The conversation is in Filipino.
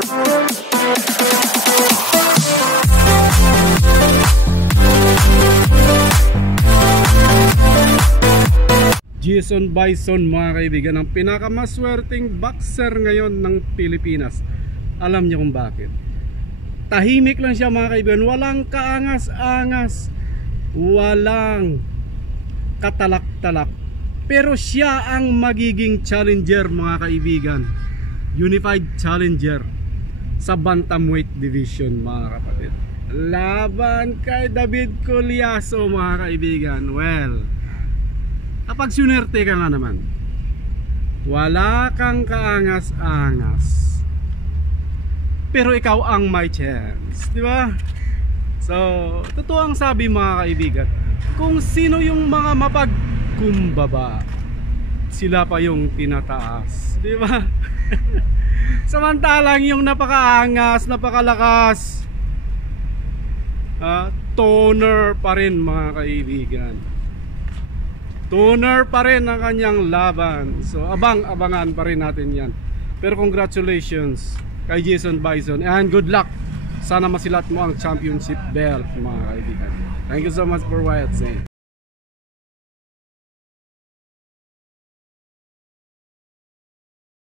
Jason Bison mga kaibigan, ang pinakamaswerteng boxer ngayon ng Pilipinas. Alam niyo kung bakit? Tahimik lang siya mga kaibigan, walang kaangas-angas, walang katalak-talak, pero siya ang magiging challenger mga kaibigan, unified challenger sa bantamweight division mga kapatid, laban kay David Collazo mga kaibigan. Well, kapag sunerte ka nga naman, wala kang kaangas-angas, pero ikaw ang may chance, di ba? So, totoo ang sabi mga kaibigan, kung sino yung mga mapagkumbaba, sila pa yung tinataas, di ba? Samantalang yung napakaangas, napakalakas, toner pa rin mga kaibigan. Toner pa rin ang kanyang laban. So abang-abangan pa rin natin yan. Pero congratulations kay Jason Bison and good luck. Sana masilat mo ang championship belt mga kaibigan. Thank you so much for watching.